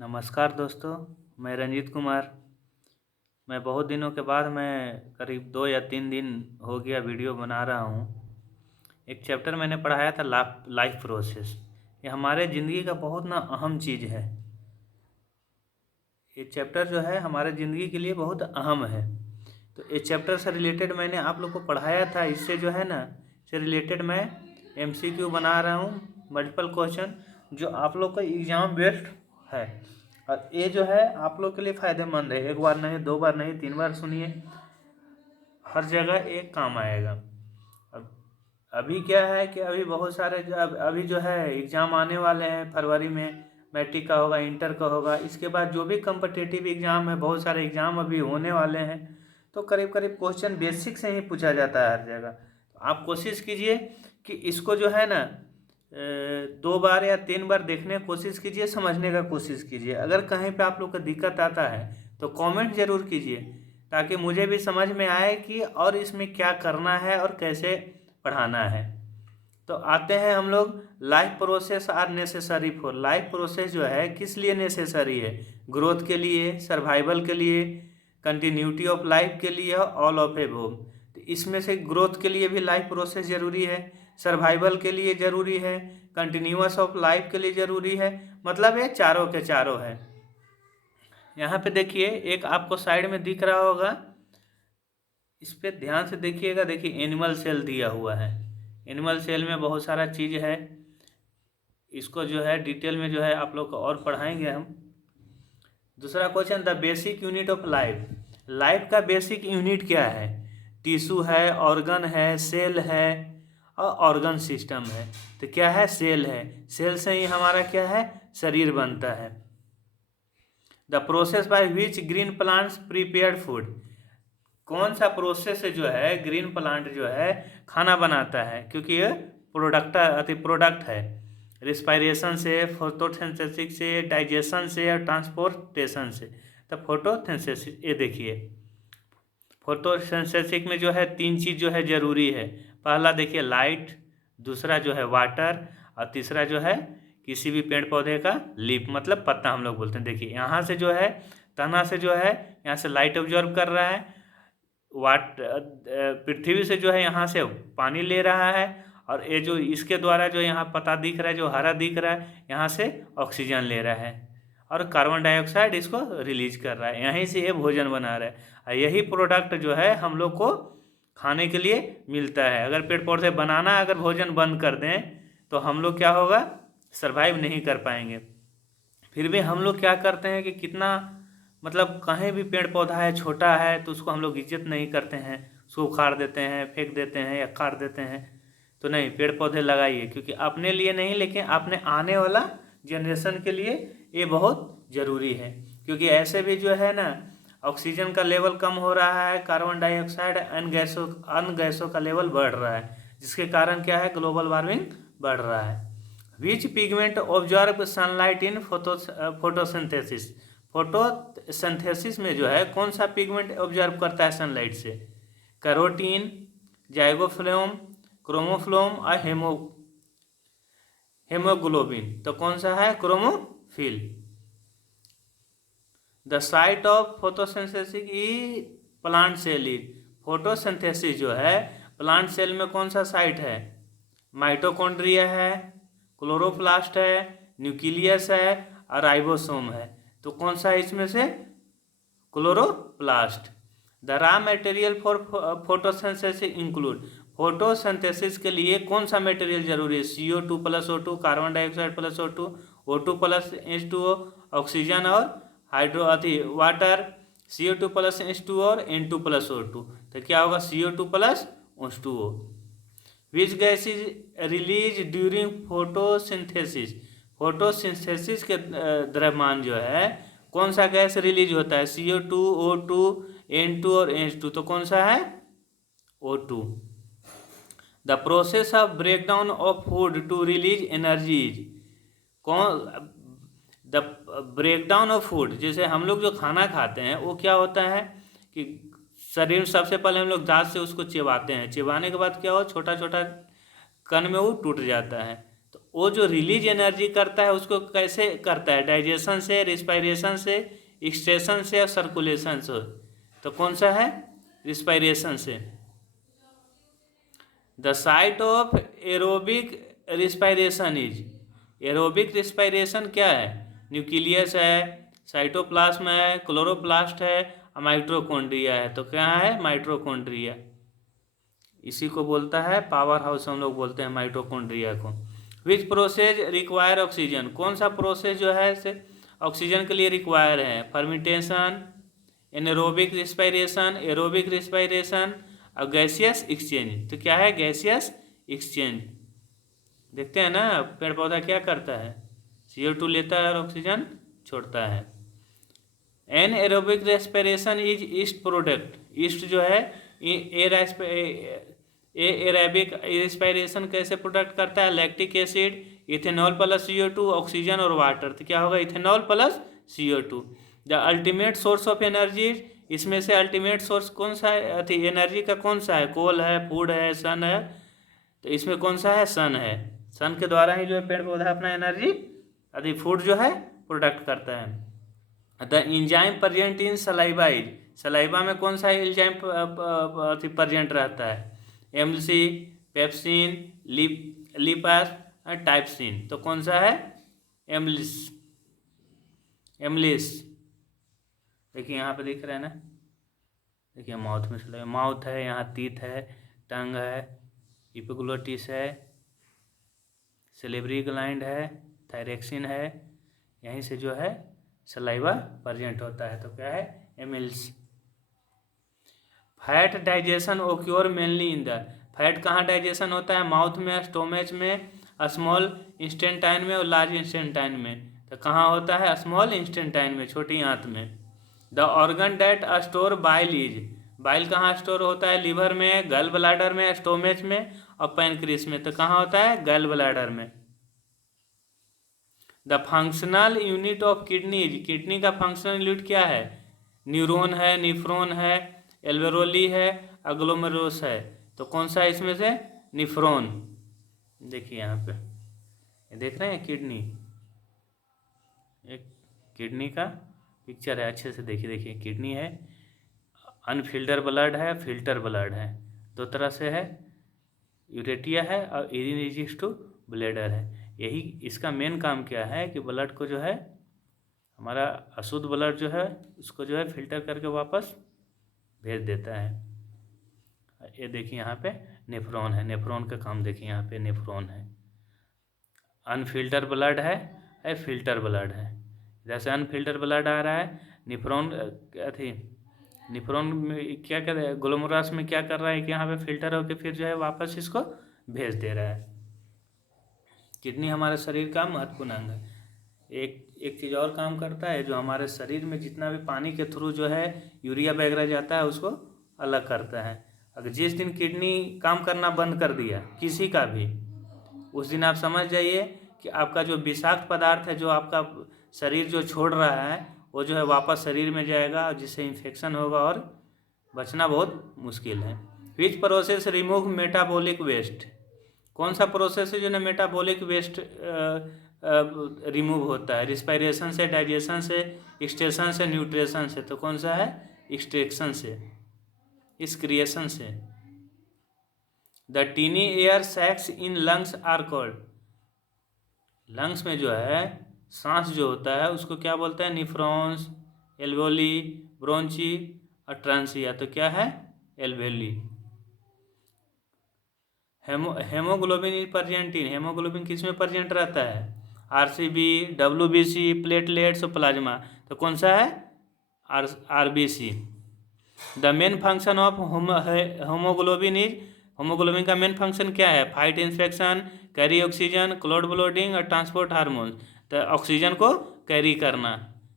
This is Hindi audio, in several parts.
नमस्कार दोस्तों, मैं रंजीत कुमार। मैं बहुत दिनों के बाद करीब 2 या 3 दिन हो गया वीडियो बना रहा हूँ। एक चैप्टर मैंने पढ़ाया था लाइफ प्रोसेस। ये हमारे ज़िंदगी का बहुत अहम चीज़ है। ये चैप्टर जो है हमारे ज़िंदगी के लिए बहुत अहम है। तो इस चैप्टर से रिलेटेड मैंने आप लोग को पढ़ाया था। इससे जो है ना, से रिलेटेड मैं MCQ बना रहा हूँ, मल्टीपल क्वेश्चन, जो आप लोग का एग्ज़ाम बेस्ड है। और ये जो है आप लोग के लिए फ़ायदेमंद है। एक बार नहीं, 2 बार नहीं, 3 बार सुनिए, हर जगह एक काम आएगा। अब अभी क्या है कि अभी बहुत सारे अभी जो है एग्ज़ाम आने वाले हैं फरवरी में। मैट्रिक का होगा, इंटर का होगा, इसके बाद जो भी कम्पिटिटिव एग्ज़ाम है, बहुत सारे एग्ज़ाम अभी होने वाले हैं। तो करीब करीब क्वेश्चन बेसिक से ही पूछा जाता है हर जगह। तो आप कोशिश कीजिए कि इसको जो है ना 2 बार या 3 बार देखने की कोशिश कीजिए, समझने का कोशिश कीजिए। अगर कहीं पे आप लोग को दिक्कत आता है तो कमेंट ज़रूर कीजिए, ताकि मुझे भी समझ में आए कि और इसमें क्या करना है और कैसे पढ़ाना है। तो आते हैं हम लोग, life process are necessary for. Life process जो है किस लिए नेसेसरी है? ग्रोथ के लिए, सर्वाइवल के लिए, कंटिन्यूटी ऑफ लाइफ के लिए, ऑल ऑफ एबोव। तो इसमें से ग्रोथ के लिए भी लाइफ प्रोसेस ज़रूरी है, सर्वाइवल के लिए ज़रूरी है, कंटिन्यूअस ऑफ लाइफ के लिए ज़रूरी है। मतलब ये चारों के चारों है। यहाँ पे देखिए, एक आपको साइड में दिख रहा होगा, इस पे ध्यान से देखिएगा। देखिए एनिमल सेल दिया हुआ है। एनिमल सेल में बहुत सारा चीज़ है। इसको जो है डिटेल में जो है आप लोग को और पढ़ाएंगे हम। दूसरा question, the basic unit of life. Life का बेसिक यूनिट क्या है? टिश्यू है, ऑर्गन है, सेल है और ऑर्गन सिस्टम है। तो क्या है? सेल है। सेल से ही हमारा क्या है? शरीर बनता है। The process by which green plants prepared food. कौन सा प्रोसेस से जो है ग्रीन प्लांट जो है खाना बनाता है? क्योंकि ये प्रोडक्ट है। रिस्पायरेशन से, फोटोसिंथेसिस से, डाइजेशन से और ट्रांसपोर्टेशन से। तो फोटोसिंथेसिस, ये देखिए, फोटोसिंथेसिस में जो है 3 चीज़ जो है ज़रूरी है। पहला देखिए लाइट, दूसरा जो है वाटर, और तीसरा जो है किसी भी पेड़ पौधे का लीफ, मतलब पत्ता हम लोग बोलते हैं। देखिए यहाँ से जो है, तना से जो है यहाँ से लाइट ऑब्जर्व कर रहा है, पृथ्वी से जो है यहाँ से पानी ले रहा है, और ये जो इसके द्वारा जो यहाँ पता दिख रहा है, जो हरा दिख रहा है, यहाँ से ऑक्सीजन ले रहा है और कार्बन डाइऑक्साइड इसको रिलीज कर रहा है। यहीं से ये भोजन बना रहा है, और यही प्रोडक्ट जो है हम लोग को खाने के लिए मिलता है। अगर पेड़ पौधे बनाना अगर भोजन बंद कर दें तो हम लोग क्या होगा? सर्वाइव नहीं कर पाएंगे। फिर भी हम लोग क्या करते हैं कि कितना, मतलब कहीं भी पेड़ पौधा है, छोटा है, तो उसको हम लोग इज्जत नहीं करते हैं, उसको उखाड़ देते हैं, फेंक देते हैं या काट देते हैं। तो नहीं, पेड़ पौधे लगाइए, क्योंकि अपने लिए नहीं लेकिन अपने आने वाला जनरेशन के लिए ये बहुत ज़रूरी है। क्योंकि ऐसे भी जो है ना, ऑक्सीजन का लेवल कम हो रहा है, कार्बन डाइऑक्साइड, अन्य गैसों का लेवल बढ़ रहा है, जिसके कारण क्या है? ग्लोबल वार्मिंग बढ़ रहा है। Which pigment observe sunlight in photosynthesis. Photosynthesis में जो है कौन सा पिगमेंट ऑब्जर्व करता है सनलाइट से? कैरोटीन, जाइगोफ्लोम, क्रोमोफ्लोम और हेमोग्लोबिन। तो कौन सा है? Chlorophyll. The site of photosynthesis in plant cell is. Photosynthesis जो है प्लांट सेल में कौन सा साइट है? माइटोकॉन्ड्रिया है, क्लोरोप्लास्ट है, न्यूक्लियस है और राइबोसोम है। तो कौन सा है इसमें से? Chloroplast. The raw material for photosynthesis include. Photosynthesis के लिए कौन सा मटेरियल जरूरी है? CO2 plus O2, carbon dioxide plus O2, O2 plus H2O, oxygen और वाटर, CO2 प्लस H2O और N2 प्लस O2। तो क्या होगा? CO2 plus H2O। Which gas is release during photosynthesis. Photosynthesis के दरम्यान जो है कौन सा गैस रिलीज होता है? CO2, O2, N2 और H2। तो कौन सा है? O2। The process of breakdown of food to release energies. कौन? द ब्रेकडाउन ऑफ फूड, जैसे हम लोग जो खाना खाते हैं वो क्या होता है कि शरीर में सबसे पहले हम लोग दांत से उसको चिबाते हैं, चिबाने के बाद क्या हो, छोटा छोटा कण में वो टूट जाता है। तो वो जो रिलीज एनर्जी करता है उसको कैसे करता है? डाइजेशन से, रिस्पायरेशन से, एक्सट्रेशन से और सर्कुलेशन से। तो कौन सा है? रिस्पायरेशन से। The site of aerobic respiration is, aerobic respiration क्या है? न्यूक्लियस है, साइटोप्लाज्म है, क्लोरोप्लास्ट है, माइटोकॉन्ड्रिया है। तो क्या है? माइटोकॉन्ड्रिया। इसी को बोलता है पावर हाउस, हम लोग बोलते हैं माइटोकॉन्ड्रिया को। विच प्रोसेस रिक्वायर ऑक्सीजन, कौन सा प्रोसेस जो है से ऑक्सीजन के लिए रिक्वायर है? Fermentation, anaerobic respiration, aerobic respiration और गैसियस एक्सचेंज। तो क्या है? Gaseous exchange. देखते हैं ना पेड़ पौधा क्या करता है, CO2 लेता है और ऑक्सीजन छोड़ता है। Anaerobic respiration is yeast product, yeast जो है एरोबिक रेस्पिरेशन कैसे प्रोडक्ट करता है? Lactic acid, ethanol plus CO2, oxygen और वाटर। तो क्या होगा? Ethanol plus CO2। The ultimate source of energy, इसमें से अल्टीमेट सोर्स कौन सा है अथी एनर्जी का? कौन सा है? कोल है, फूड है, सन है। तो इसमें कौन सा है? सन है। सन के द्वारा ही जो है पेड़ पौधा अपना एनर्जी अथी फूड जो है प्रोडक्ट करता है। The enzyme present in saliva is, saliva में कौन सा एंजाइम प्रेजेंट रहता है? एमसी, पेप्सिन, लिपास, टाइप्सिन। तो कौन सा है? एमलिस, एमलिस। देखिए यहाँ पे दिख रहा है ना, देखिए माउथ में सलाइवा, माउथ है, यहाँ टीथ है, टंग है, इपिग्लोटिस है, सेलेब्री ग्लैंड है, थायरेक्सिन है, यहीं से जो है सलाइवा प्रेजेंट होता है। तो क्या है? एमिल्स। Fat digestion occur mainly in the, fat कहाँ डाइजेशन होता है? माउथ में, स्टोमेच में, स्मॉल इंस्टेंटाइन में और लार्ज इंस्टेंटाइन में। तो कहाँ होता है? स्मॉल इंस्टेंटाइन में, छोटी आंत में। The organ that store bile is, bile कहाँ स्टोर होता है? लीवर में, गल ब्लैडर में, स्टोमेच में और पैनक्रिस में। तो कहाँ होता है? गल ब्लैडर में। The functional unit of kidney, kidney का फंक्शनल यूनिट क्या है? न्यूरॉन है, निफ्रॉन है, एल्वेरोली है, अग्लोमेरुलस है। तो कौन सा है इसमें से? निफ्रॉन। देखिए यहाँ पे ये देख रहे हैं किडनी, एक किडनी का पिक्चर है, अच्छे से देखिए। देखिए किडनी है, अनफिल्टर ब्लड है, फिल्टर ब्लड है, दो तरह से है। यूरेटिया है और यूरिन टू ब्लैडर है। यही इसका मेन काम क्या है कि ब्लड को जो है, हमारा अशुद्ध ब्लड जो है उसको जो है फिल्टर करके वापस भेज देता है। ये देखिए यहाँ पे नेफ्रॉन है, नेफ्रॉन का काम देखिए यहाँ पे नेफ्रॉन है। अनफिल्टर ब्लड है, फिल्टर ब्लड है। जैसे अनफिल्टर ब्लड आ रहा है, नेफ्रॉन अथी निफ्रॉन में क्या कर रहा है? ग्लोमेरुलस में क्या कर रहा है कि यहाँ पे फिल्टर होकर फिर जो है वापस इसको भेज दे रहा है। किडनी हमारे शरीर का महत्वपूर्ण अंग है। एक चीज़ और काम करता है, जो हमारे शरीर में जितना भी पानी के थ्रू जो है यूरिया वगैरह जाता है उसको अलग करता है। अगर जिस दिन किडनी काम करना बंद कर दिया किसी का भी, उस दिन आप समझ जाइए कि आपका जो विषाक्त पदार्थ है जो आपका शरीर जो छोड़ रहा है वो जो है वापस शरीर में जाएगा, जिससे इन्फेक्शन होगा और बचना बहुत मुश्किल है। Which process remove metabolic waste, कौन सा प्रोसेस है जो ना मेटाबॉलिक वेस्ट रिमूव होता है? रिस्पायरेशन से, डाइजेशन से, एक्सट्रेक्शन से, न्यूट्रिशन से। तो कौन सा है? एक्सट्रेक्शन से, एक्सक्रिएशन से। The tiny air sacs in lungs are called, lungs में जो है सांस जो होता है उसको क्या बोलते हैं? निफ्रॉन्स, एल्वेओली, ब्रोंची और ट्रांसिया। तो क्या है? Alveoli. Haemoglobin present in, haemoglobin किस में प्रेजेंट रहता है? RCB, WBC, प्लेटलेट्स और प्लाज्मा। तो कौन सा है? RBC। The main function of haemoglobin is, haemoglobin का मेन फंक्शन क्या है? फाइट इन्फेक्शन, कैरी ऑक्सीजन, क्लोड ब्लोडिंग और ट्रांसपोर्ट हार्मोन। तो ऑक्सीजन को कैरी करना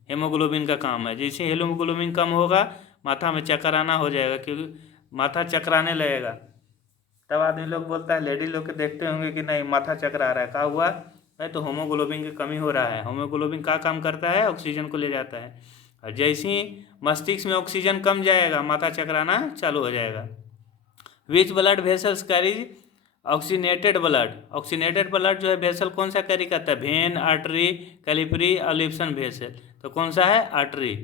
हेमोग्लोबिन का काम है। जैसे हेमोग्लोबिन कम होगा माथा में चक्कर आना हो जाएगा, क्योंकि माथा चकराने लगेगा, तब आदमी लोग बोलता है, लेडी लोग के देखते होंगे कि नहीं माथा चकरा रहा है, क्या हुआ है? तो होमोग्लोबिन की कमी हो रहा है। होमोग्लोबिन का काम करता है? ऑक्सीजन को ले जाता है। और जैसे ही मस्तिष्क में ऑक्सीजन कम जाएगा माथा चकराना चालू हो जाएगा। Which blood vessels carries oxygenated blood जो है वेसल कौन सा कैरी करता है? वेन, आर्टरी, कैलिपरी और लिप्सन वेसल। तो कौन सा है? आर्टरी।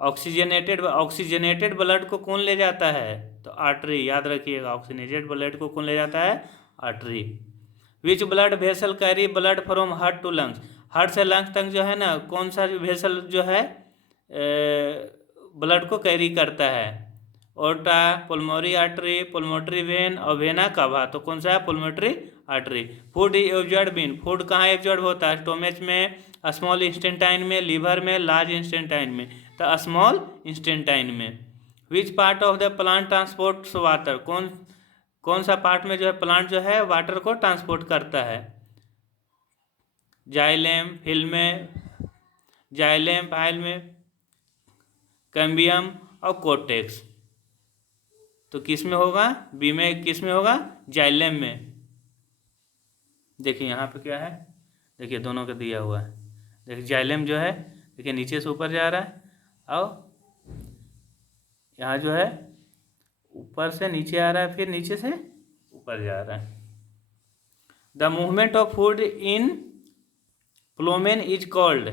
ऑक्सीजनेटेड ब्लड को कौन ले जाता है? तो आर्टरी, याद रखिएगा, ऑक्सीजनेटेड ब्लड को कौन ले जाता है? Artery. Which blood vessel carry blood from heart to lungs? Heart से लंग्स तक जो है ना, कौन सा वेसल जो है ब्लड को कैरी करता है? Aorta, pulmonary artery, pulmonary vein और वेना कावा। तो कौन सा है? Pulmonary artery. Food absorb in, food कहाँ एब्जॉर्ब होता है? स्टोमेच में, स्मॉल इंस्टेंटाइन में, लीवर में, लार्ज इंस्टेंटाइन में। तो स्मॉल इंस्टेंटाइन में। Which part of the plant transports water? कौन सा पार्ट में जो है प्लांट जो है वाटर को ट्रांसपोर्ट करता है? जाइलेम, फाइल में, कैम्बियम और कोर्टेक्स। तो किस में होगा? बी में। किस में होगा? जाइलेम में। देखिए यहाँ पे क्या है, देखिए दोनों का दिया हुआ है। देखिए जाइलेम जो है, देखिए नीचे से ऊपर जा रहा है और यहाँ जो है ऊपर से नीचे आ रहा है, फिर नीचे से ऊपर जा रहा है। The movement of food in phloem is called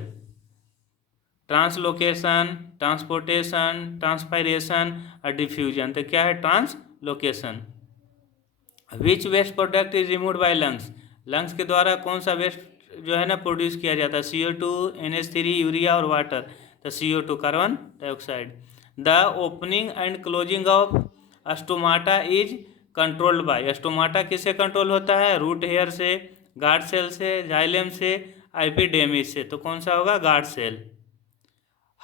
translocation, transportation, transpiration और डिफ्यूजन। तो क्या है? Translocation. Which waste product is removed by lungs? Lungs के द्वारा कौन सा वेस्ट जो है ना प्रोड्यूस किया जाता है? CO2, NH3, यूरिया और वाटर। तो CO2, carbon dioxide. The opening and closing of stomata is controlled by? Stomata किससे कंट्रोल होता है? रूट हेयर से, गार्ड सेल से, जाइलेम से, एपिडेमिस से। तो कौन सा होगा? Guard cell.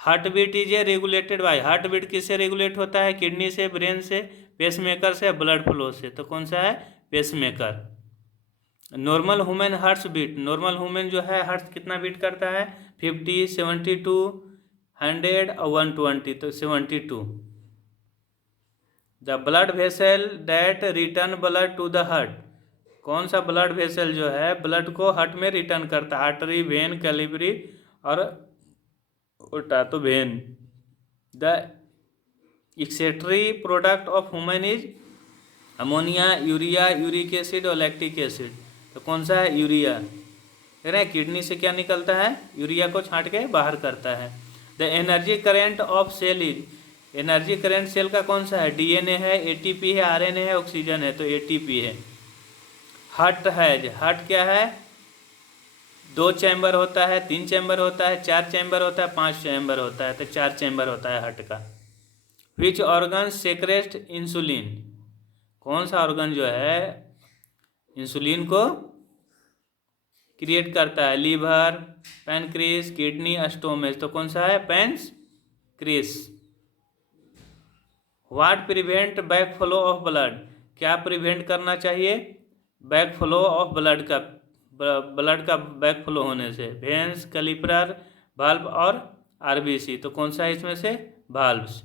Heart beat is a regulated by? Heart beat किससे रेगुलेट होता है? किडनी से, ब्रेन से, पेसमेकर से, ब्लड फ्लो से। तो कौन सा है? Pacemaker. Normal human heart beat, normal human जो है हार्ट कितना बीट करता है? 50, 72, 100 और 120। तो 72। The blood vessel that return blood to the heart? कौन सा ब्लड वेसल जो है ब्लड को हार्ट में रिटर्न करता है? आर्टरी, वेन, कैलिपरी और ओर्टा। तो vein. The excretory product of human is ammonia, urea, uric acid और लैक्टिक एसिड। तो कौन सा है? यूरिया। कह रहे हैं किडनी से क्या निकलता है? यूरिया को छांट के बाहर करता है। The energy current of cell is? Energy current cell का कौन सा है? DNA है, ATP है, RNA है, ऑक्सीजन है। तो ATP है। हार्ट है, हार्ट क्या है? 2 चैम्बर होता है, 3 चैम्बर होता है, 4 चैम्बर होता है, 5 चैम्बर होता है। तो 4 चैम्बर होता है हार्ट का। Which organ secrete insulin? कौन सा ऑर्गन जो है इंसुलिन को क्रिएट करता है? Liver, pancreas, kidney, stomach. तो कौन सा है? Pancreas. What prevent back flow of blood? क्या प्रिवेंट करना चाहिए बैक फ्लो ऑफ ब्लड का बैक फ्लो होने से? वेन्स, कैलिपर, वाल्व और RBC। तो कौन सा है इसमें से? Valves.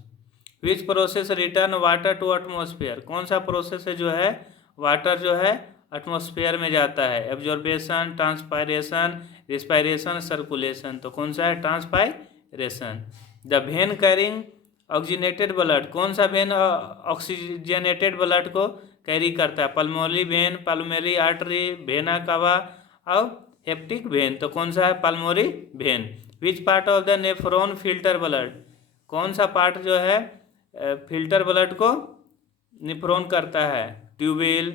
Which process return water to atmosphere? कौन सा प्रोसेस है जो है वाटर जो है एटमोसफेयर में जाता है? Absorption, transpiration, respiration, circulation. तो कौन सा है? Transpiration. The when carrying oxygenated blood? कौन सा वेन ऑक्सीजनेटेड ब्लड को कैरी करता है? Pulmonary vein, pulmonary artery, vena cava और हेप्टिक वेन। तो कौन सा है? Pulmonary vein. Which part of the nephron filter blood? कौन सा पार्ट जो है फिल्टर ब्लड को नेफ्रॉन करता है? ट्यूबिल,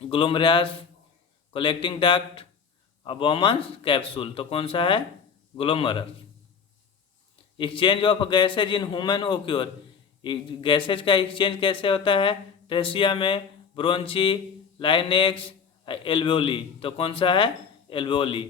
ग्लोमेरुलस, कलेक्टिंग डक्ट और बोमन्स कैप्सूल। तो कौन सा है? Glomerulus. Exchange of gases in human occur? Gases का एक्सचेंज कैसे होता है? ट्रेसिया में, ब्रोंची, लाइनेक्स, एल्वेओली। तो कौन सा है? Alveoli.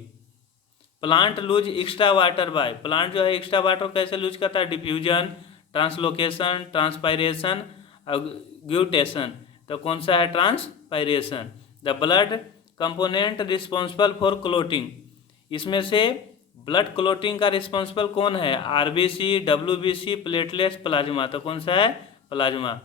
Plant lose extra water by? Plant जो है एक्स्ट्रा वाटर कैसे लूज करता है? डिफ्यूजन, ट्रांसलोकेशन, ट्रांसपायरेशन और ग्यूटेशन। तो कौन सा है? Transpiration. The blood component responsible for clotting? इसमें से ब्लड क्लोटिंग का रिस्पॉन्सिबल कौन है? RBC, WBC, platelets, plasma. तो कौन सा है? Plasma.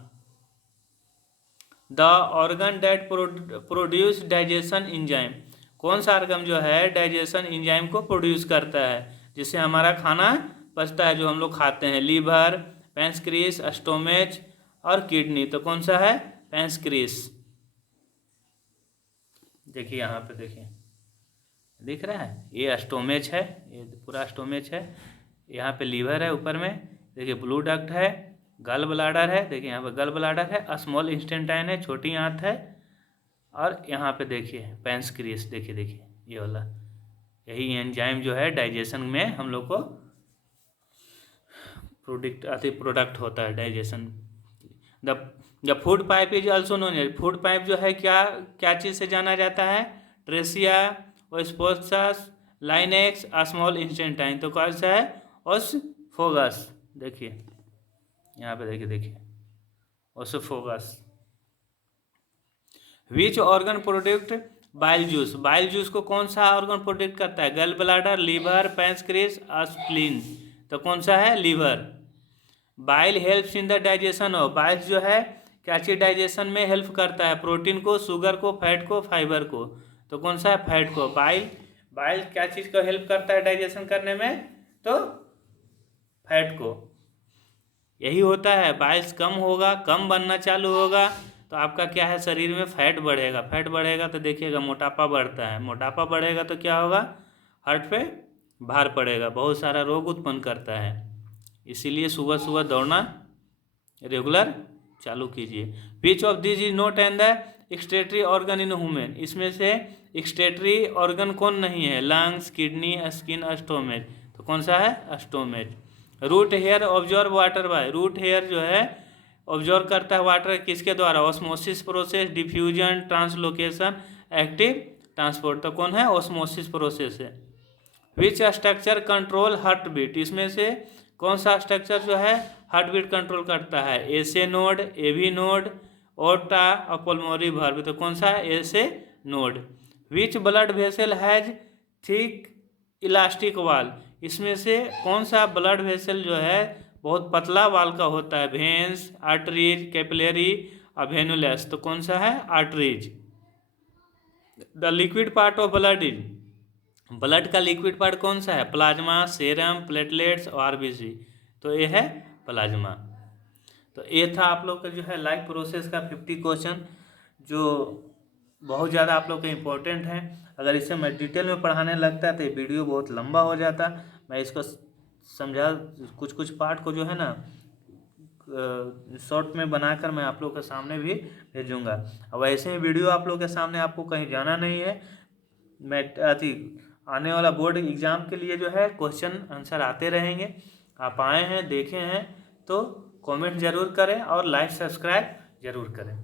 The organ that produce digestion enzyme? कौन सा ऑर्गन जो है डाइजेशन इंजाइम को प्रोड्यूस करता है जिससे हमारा खाना पचता है, जो हम लोग खाते हैं? लीवर, पैंक्रियास, स्टोमेच और किडनी, तो कौन सा है? पैंक्रियास। देखिए यहाँ पे देखिए, दिख रहा है, ये स्टोमेच है, ये पूरा स्टोमेच है। यहाँ पे लीवर है ऊपर में, देखिए ब्लू डक्ट है, गल ब्लाडर है, देखिए यहाँ पे गल ब्लाडर है, स्मॉल इंस्टेंटाइन है, छोटी आंत है, और यहाँ पे देखिए पैंक्रियास, देखिए देखिए ये वाला, यही एंजाइम जो है डाइजेशन में हम लोग को प्रोडक्ट होता है digestion. The food pipe is also known as, food pipe जो है क्या क्या चीज़ से जाना जाता है? ट्रेसिया, ओस्फोगस, लाइनेक्स, स्मॉल इंस्टेंटाइन, तो कौन सा है? ओसफोगस। देखिए यहाँ पे देखिए देखिए oesophagus. Which organ product bile juice, bile juice को कौन सा ऑर्गन प्रोडक्ट करता है? गल ब्लाडर, लीवर, पैंक्रियास, स्प्लीन, तो कौन सा है? Liver. Bile helps in the digestion of, bile जो है क्या चीज डाइजेशन में हेल्प करता है? प्रोटीन को, शुगर को, फैट को, फाइबर को, तो कौन सा है? फैट को। बाइल बाइल क्या चीज को हेल्प करता है डाइजेशन करने में? तो फैट को। यही होता है, बाइल्स कम होगा, कम बनना चालू होगा तो आपका क्या है? शरीर में फैट बढ़ेगा, फैट बढ़ेगा तो देखिएगा मोटापा बढ़ता है, मोटापा बढ़ेगा तो क्या होगा? हार्ट पे भार पड़ेगा, बहुत सारा रोग उत्पन्न करता है। इसीलिए सुबह सुबह दौड़ना रेगुलर चालू कीजिए। Which of this is not an the excretory organ in human, इसमें से एक्सक्रीटरी ऑर्गन कौन नहीं है? लंग्स, किडनी, स्किन, स्टोमेज, तो कौन सा है? Stomach. Root hair absorb water by, root hair जो है ऑब्जॉर्व करता है वाटर किसके द्वारा? Osmosis process, diffusion, translocation, active transport, तो कौन है? ऑस्मोसिस प्रोसेस है। Which structure control heart beat, इसमें से कौन सा स्ट्रक्चर जो है हार्ट बीट कंट्रोल करता है? SA node, AV node, aorta और पल्मोनरी वर्ब, तो कौन सा है? SA node. Which blood vessel has thick elastic wall, इसमें से कौन सा ब्लड वेसल जो है बहुत पतला वाल का होता है? वेन्स, आर्टरीज, कैपिलरी और वेनुलस, तो कौन सा है? Arteries. The liquid part of blood is, blood का लिक्विड पार्ट कौन सा है? प्लाज्मा, सेरम, प्लेटलेट्स और आरबीसी, तो ये है प्लाज्मा। तो ये था आप लोग का जो है लाइफ प्रोसेस का 50 क्वेश्चन, जो बहुत ज़्यादा आप लोग के इम्पोर्टेंट हैं। अगर इसे मैं डिटेल में पढ़ाने लगता तो ये वीडियो बहुत लंबा हो जाता। मैं इसको समझा कुछ कुछ पार्ट को जो है ना शॉर्ट में बनाकर मैं आप लोग के सामने भी भेजूँगा। अब ऐसे ही वीडियो आप लोग के सामने, आपको कहीं जाना नहीं है। मैं आने वाला बोर्ड एग्ज़ाम के लिए जो है क्वेश्चन आंसर आते रहेंगे। आप आए हैं, देखे हैं तो कमेंट ज़रूर करें और लाइक सब्सक्राइब ज़रूर करें।